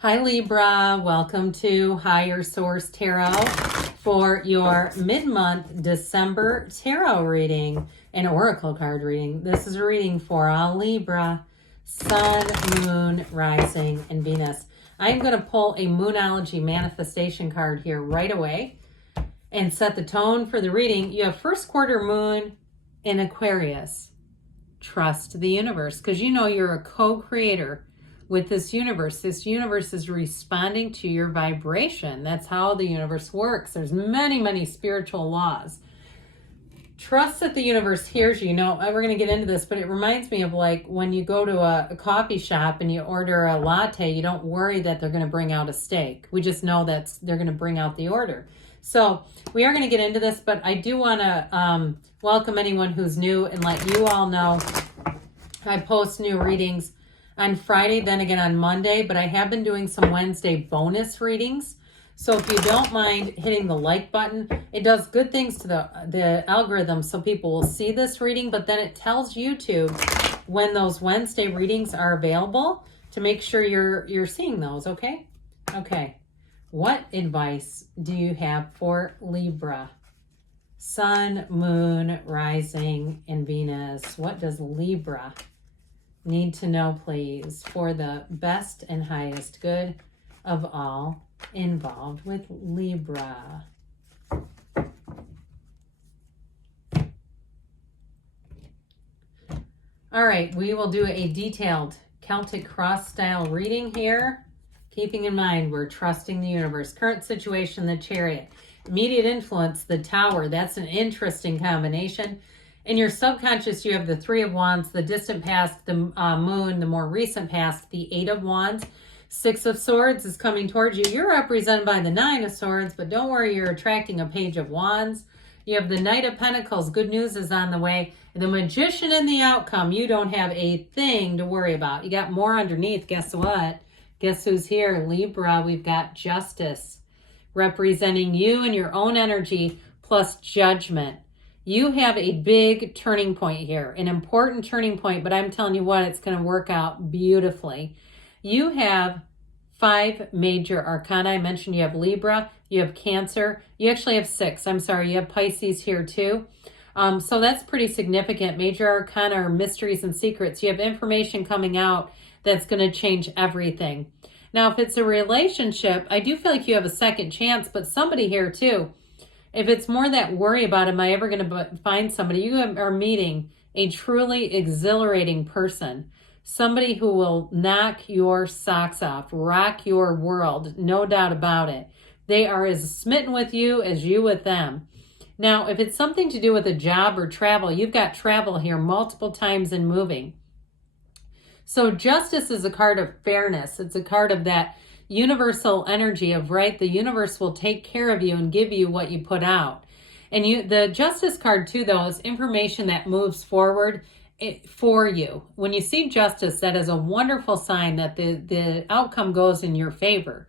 Hi Libra, welcome to Higher Source Tarot for your mid-month December tarot reading and oracle card reading. This is a reading for all Libra, Sun, Moon, Rising, and Venus. I'm going to pull a Moonology manifestation card here right away and set the tone for the reading. You have first quarter moon in Aquarius. Trust the universe because you know you're a co-creator with this universe. This universe is responding to your vibration. That's how the universe works. There's many spiritual laws. Trust that the universe hears you. No, we're going to get into this, but it reminds me of like when you go to a coffee shop and you order a latte, you don't worry that they're going to bring out a steak. We just know that they're going to bring out the order. So we are going to get into this, but I do want to welcome anyone who's new and let you all know I post new readings on Friday, then again on Monday, but I have been doing some Wednesday bonus readings. So if you don't mind hitting the like button, it does good things to the algorithm so people will see this reading, but then it tells YouTube when those Wednesday readings are available to make sure you're seeing those, okay? Okay. What advice do you have for Libra? Sun, Moon, Rising, and Venus. What does Libra need to know, please, for the best and highest good of all involved with Libra? All right, we will do a detailed Celtic cross style reading here, keeping in mind we're trusting the universe. Current situation, the Chariot. Immediate influence, the Tower. That's an interesting combination. In your subconscious, you have the Three of Wands, the distant past, the Moon, the more recent past, the Eight of Wands. Six of Swords is coming towards you. You're represented by the Nine of Swords, but don't worry, you're attracting a Page of Wands. You have the Knight of Pentacles. Good news is on the way. The Magician in the outcome. You don't have a thing to worry about. You got more underneath. Guess what? Guess who's here? Libra. We've got Justice representing you and your own energy plus Judgment. You have a big turning point here, an important turning point, but I'm telling you what, it's going to work out beautifully. You have 5 major arcana. I mentioned you have Libra, you have Cancer, you actually have 6. I'm sorry, you have Pisces here too. So that's pretty significant. Major arcana are mysteries and secrets. You have information coming out that's going to change everything. Now, if it's a relationship, I do feel like you have a second chance, but somebody here too. If it's more that worry about, am I ever going to find somebody? You are meeting a truly exhilarating person. Somebody who will knock your socks off, rock your world, no doubt about it. They are as smitten with you as you with them. Now, if it's something to do with a job or travel, you've got travel here multiple times and moving. So Justice is a card of fairness. It's a card of that universal energy of, right, the universe will take care of you and give you what you put out. And the Justice card too, though, is information that moves forward for you. When you see Justice, that is a wonderful sign that the outcome goes in your favor.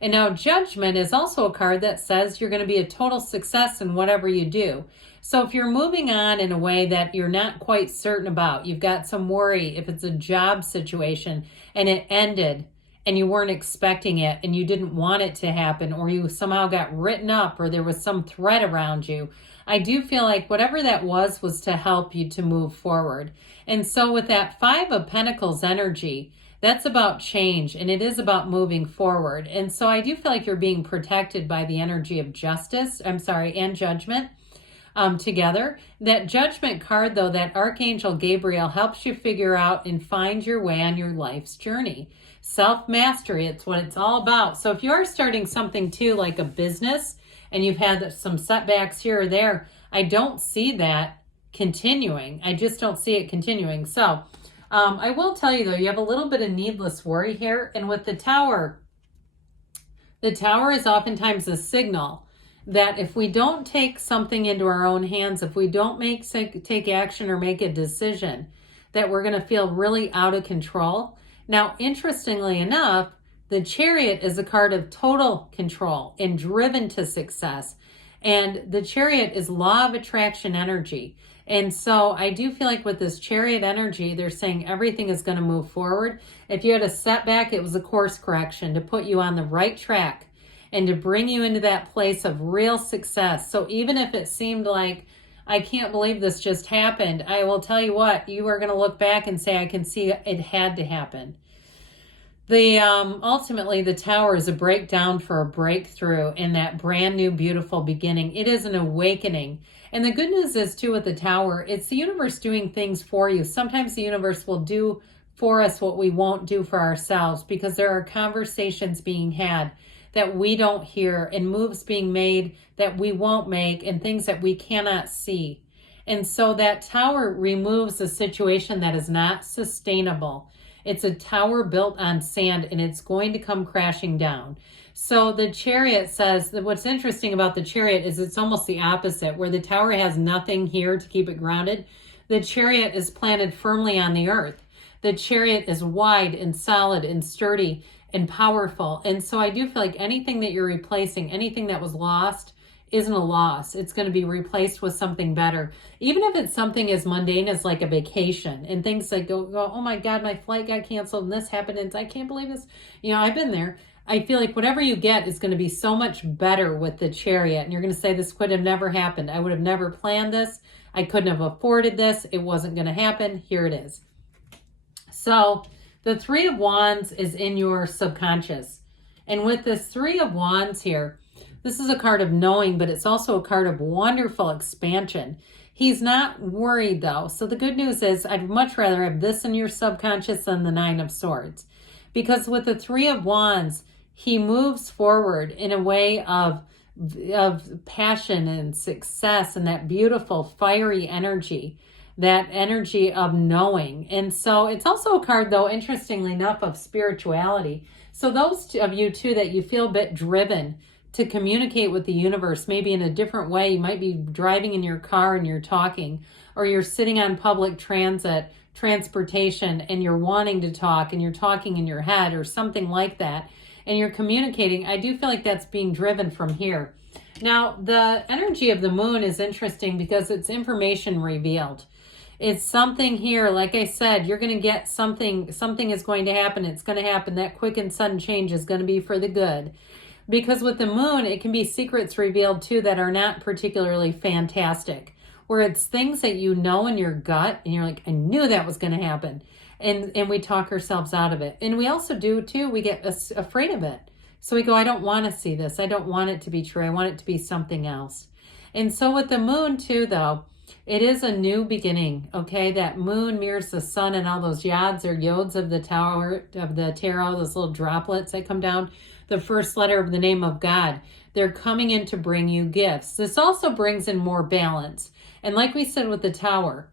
And now Judgment is also a card that says you're going to be a total success in whatever you do. So if you're moving on in a way that you're not quite certain about, you've got some worry, if it's a job situation and it ended and you weren't expecting it and you didn't want it to happen, or you somehow got written up, or there was some threat around you, I do feel like whatever that was to help you to move forward. And so with that 5 of Pentacles energy, that's about change, and it is about moving forward. And so I do feel like you're being protected by the energy of Justice, and Judgment together. That Judgment card, though, that Archangel Gabriel helps you figure out and find your way on your life's journey. Self-mastery, it's what it's all about. So if you're starting something too, like a business, and you've had some setbacks here or there, I don't see that continuing. I just don't see it continuing. So I will tell you, though, you have a little bit of needless worry here. And with the Tower is oftentimes a signal that if we don't take something into our own hands, if we don't take action or make a decision, that we're going to feel really out of control. Now, interestingly enough, the Chariot is a card of total control and driven to success. And the Chariot is law of attraction energy. And so I do feel like with this Chariot energy, they're saying everything is going to move forward. If you had a setback, it was a course correction to put you on the right track and to bring you into that place of real success. So even if it seemed like, I can't believe this just happened, I will tell you what, you are going to look back and say, I can see it had to happen. Ultimately, the Tower is a breakdown for a breakthrough in that brand new, beautiful beginning. It is an awakening. And the good news is, too, with the Tower, it's the universe doing things for you. Sometimes the universe will do for us what we won't do for ourselves, because there are conversations being had that we don't hear, and moves being made that we won't make, and things that we cannot see. And so that Tower removes a situation that is not sustainable. It's a tower built on sand, and it's going to come crashing down. So the Chariot says that what's interesting about the Chariot is it's almost the opposite. Where the Tower has nothing here to keep it grounded, the Chariot is planted firmly on the earth. The Chariot is wide and solid and sturdy and powerful. And so I do feel like anything that you're replacing, anything that was lost, isn't a loss. It's going to be replaced with something better. Even if it's something as mundane as like a vacation, and things like go, oh my God, my flight got canceled and this happened and I can't believe this. You know, I've been there. I feel like whatever you get is going to be so much better with the Chariot. And you're going to say, this could have never happened. I would have never planned this. I couldn't have afforded this. It wasn't going to happen. Here it is. So the Three of Wands is in your subconscious. And with this Three of Wands here, this is a card of knowing, but it's also a card of wonderful expansion. He's not worried, though. So the good news is, I'd much rather have this in your subconscious than the Nine of Swords. Because with the Three of Wands, he moves forward in a way of passion and success, and that beautiful fiery energy, that energy of knowing. And so it's also a card, though, interestingly enough, of spirituality. So those of you, too, that you feel a bit driven to communicate with the universe, maybe in a different way. You might be driving in your car and you're talking, or you're sitting on public transportation and you're wanting to talk and you're talking in your head or something like that, and you're communicating. I do feel like that's being driven from here. Now, the energy of the moon is interesting because it's information revealed. It's something here, like I said, you're going to get something is going to happen. It's going to happen. That quick and sudden change is going to be for the good. Because with the moon, it can be secrets revealed too that are not particularly fantastic, where it's things that you know in your gut and you're like, I knew that was going to happen. And we talk ourselves out of it. And we also do too, we get afraid of it. So we go, I don't want to see this. I don't want it to be true. I want it to be something else. And so with the moon too, though, it is a new beginning, okay? That moon mirrors the sun, and all those yods or yods of the tower of the tarot, those little droplets that come down, the first letter of the name of God. They're coming in to bring you gifts. This also brings in more balance. And like we said with the Tower,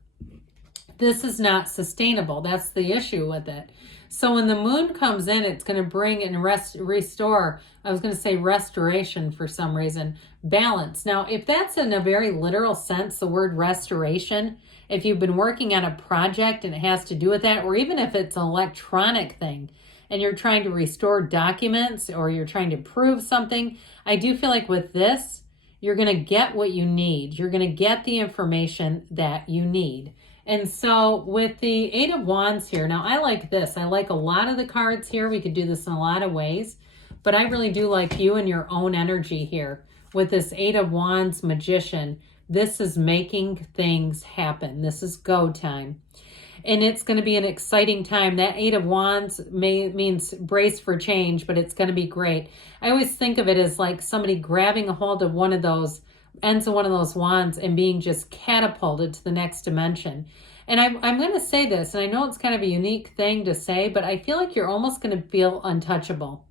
this is not sustainable. That's the issue with it. So when the moon comes in, it's going to bring and restore, I was going to say restoration for some reason, balance. Now, if that's in a very literal sense, the word restoration, if you've been working on a project and it has to do with that, or even if it's an electronic thing and you're trying to restore documents or you're trying to prove something, I do feel like with this, you're going to get what you need. You're going to get the information that you need. And so with the Eight of Wands here, now I like this. I like a lot of the cards here. We could do this in a lot of ways, but I really do like you and your own energy here. With this Eight of Wands Magician, this is making things happen. This is go time. And it's going to be an exciting time. That Eight of Wands means brace for change, but it's going to be great. I always think of it as like somebody grabbing a hold of one of those ends of one of those wands and being just catapulted to the next dimension. And I'm going to say this, and I know it's kind of a unique thing to say, but I feel like you're almost going to feel untouchable.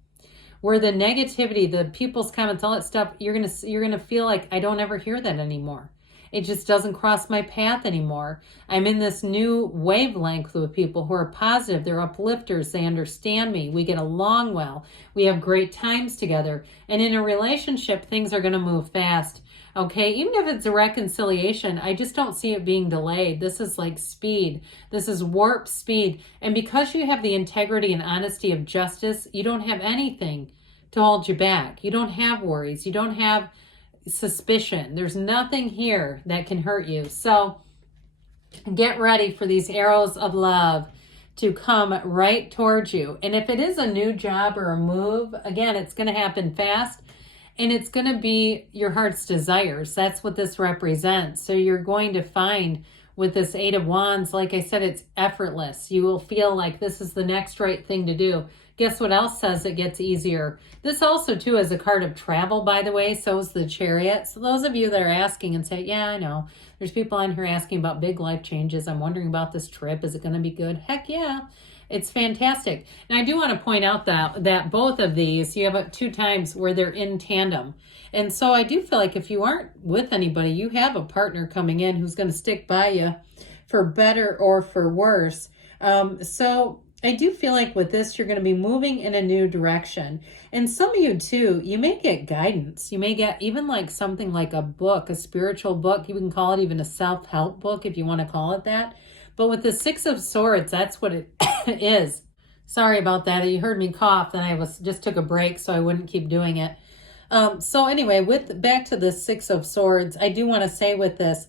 Where the negativity, the people's comments, all that stuff, you're going to feel like I don't ever hear that anymore. It just doesn't cross my path anymore. I'm in this new wavelength with people who are positive. They're uplifters. They understand me. We get along well. We have great times together. And in a relationship, things are going to move fast. Okay, even if it's a reconciliation, I just don't see it being delayed. This is like speed. This is warp speed. And because you have the integrity and honesty of justice, you don't have anything to hold you back. You don't have worries. You don't have suspicion. There's nothing here that can hurt you. So Get ready for these arrows of love to come right towards you. And if it is a new job or a move, again, it's going to happen fast and it's going to be your heart's desires. That's what this represents. So you're going to find with this Eight of Wands, like I said, it's effortless. You will feel like this is the next right thing to do. Guess what else says it gets easier? This also, too, is a card of travel, by the way. So is the Chariot. So those of you that are asking and say, yeah, I know. There's people on here asking about big life changes. I'm wondering about this trip. Is it going to be good? Heck yeah. It's fantastic. And I do want to point out that both of these, you have 2 times where they're in tandem. And so I do feel like if you aren't with anybody, you have a partner coming in who's going to stick by you for better or for worse. So I do feel like with this, you're going to be moving in a new direction. And some of you too, you may get guidance. You may get even like something like a book, a spiritual book. You can call it even a self-help book if you want to call it that. But with the Six of Swords, that's what it is. Sorry about that. You heard me cough, then I just took a break so I wouldn't keep doing it. So anyway, back to the Six of Swords, I do want to say with this,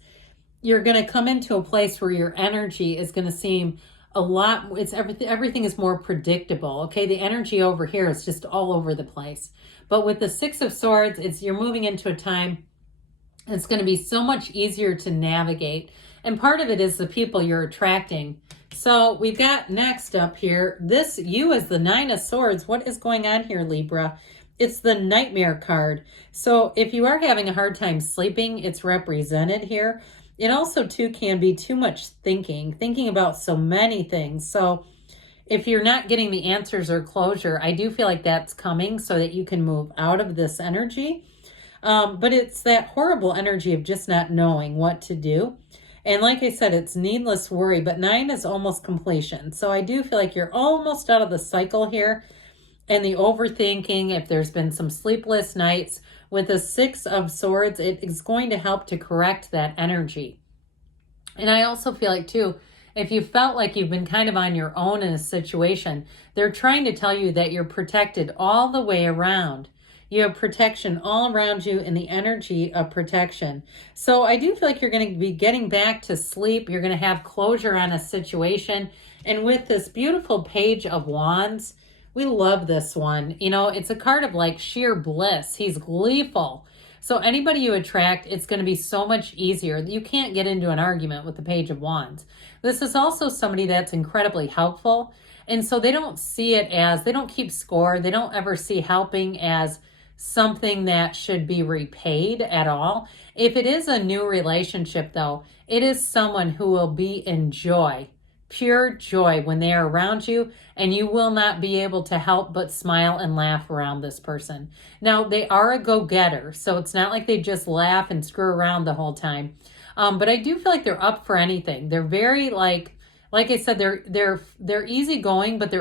you're going to come into a place where your energy is going to seem a lot, everything is more predictable. Okay, the energy over here is just all over the place. But with the Six of Swords, you're moving into a time it's going to be so much easier to navigate. And part of it is the people you're attracting. So we've got next up here, you as the Nine of Swords. What is going on here, Libra? It's the Nightmare card. So if you are having a hard time sleeping, it's represented here. It also, too, can be too much thinking about so many things. So if you're not getting the answers or closure, I do feel like that's coming so that you can move out of this energy. But it's that horrible energy of just not knowing what to do. And like I said, it's needless worry, but 9 is almost completion. So I do feel like you're almost out of the cycle here. And the overthinking, if there's been some sleepless nights, with the Six of Swords, it is going to help to correct that energy. And I also feel like, too, if you felt like you've been kind of on your own in a situation, they're trying to tell you that you're protected all the way around. You have protection all around you in the energy of protection. So I do feel like you're going to be getting back to sleep. You're going to have closure on a situation. And with this beautiful Page of Wands, we love this one. You know, it's a card of like sheer bliss. He's gleeful. So anybody you attract, it's going to be so much easier. You can't get into an argument with the Page of Wands. This is also somebody that's incredibly helpful. And so they don't see it as, they don't keep score. They don't ever see helping as something that should be repaid at all. If it is a new relationship, though, it is someone who will be in joy, pure joy when they are around you, and you will not be able to help but smile and laugh around this person. Now, they are a go-getter, so it's not like they just laugh and screw around the whole time. But I do feel like they're up for anything. They're very like I said, they're easygoing, but they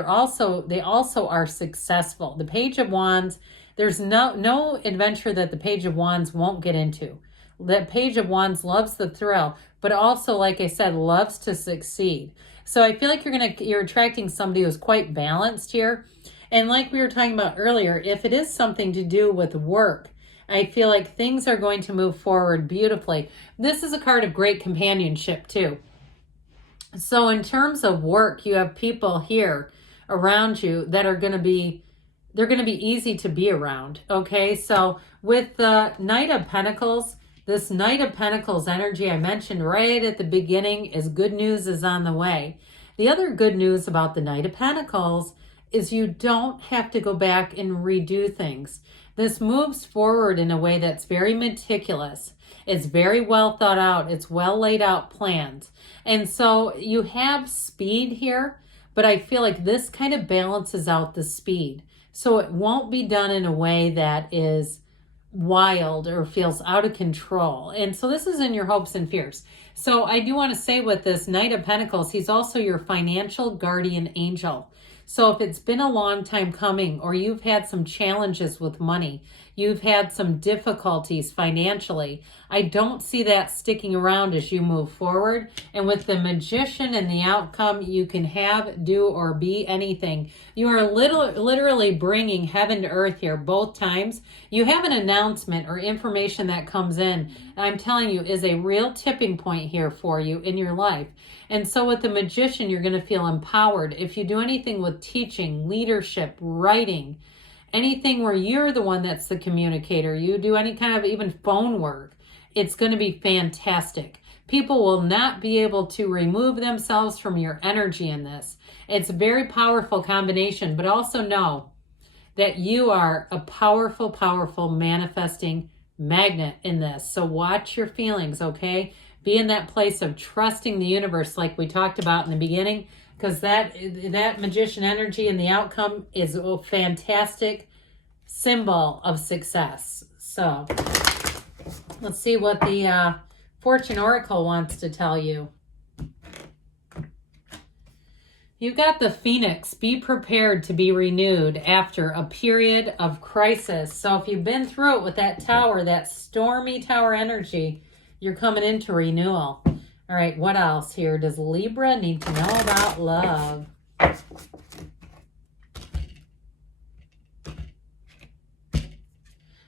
also are successful. The Page of Wands, there's no adventure that the Page of Wands won't get into. The Page of Wands loves the thrill, but also, like I said, loves to succeed. So I feel like you're attracting somebody who's quite balanced here. And like we were talking about earlier, if it is something to do with work, I feel like things are going to move forward beautifully. This is a card of great companionship too. So in terms of work, you have people here around you that are going to be easy to be around. Okay, so with the Knight of Pentacles, this Knight of Pentacles energy I mentioned right at the beginning is good news is on the way. The other good news about the Knight of Pentacles is you don't have to go back and redo things. This moves forward in a way that's very meticulous. It's very well thought out. It's well laid out plans. And so you have speed here, but I feel like this kind of balances out the speed. So it won't be done in a way that is wild or feels out of control. And so this is in your hopes and fears. So I do want to say with this Knight of Pentacles, he's also your financial guardian angel. So if it's been a long time coming or you've had some challenges with money, You've had some difficulties financially. I don't see that sticking around as you move forward. And with the Magician and the outcome, you can have, do, or be anything. You are literally bringing heaven to earth here both times. You have an announcement or information that comes in, I'm telling you, is a real tipping point here for you in your life. And so with the Magician, you're going to feel empowered. If you do anything with teaching, leadership, writing, anything where you're the one that's the communicator, you do any kind of even phone work, it's going to be fantastic. People will not be able to remove themselves from your energy in this. It's a very powerful combination, but also know that you are a powerful, powerful manifesting magnet in this. So watch your feelings, okay? Be in that place of trusting the universe like we talked about in the beginning, because that Magician energy and the outcome is a fantastic symbol of success. So let's see what the Fortune Oracle wants to tell you. You've got the Phoenix. Be prepared to be renewed after a period of crisis. So if you've been through it with that tower, that stormy tower energy, you're coming into renewal. All right, what else here does Libra need to know about love?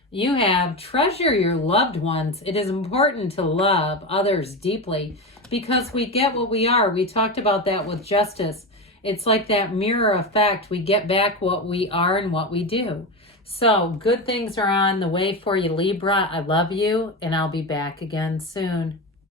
You have treasure your loved ones. It is important to love others deeply because we get what we are. We talked about that with justice. It's like that mirror effect. We get back what we are and what we do. So good things are on the way for you, Libra. I love you, and I'll be back again soon.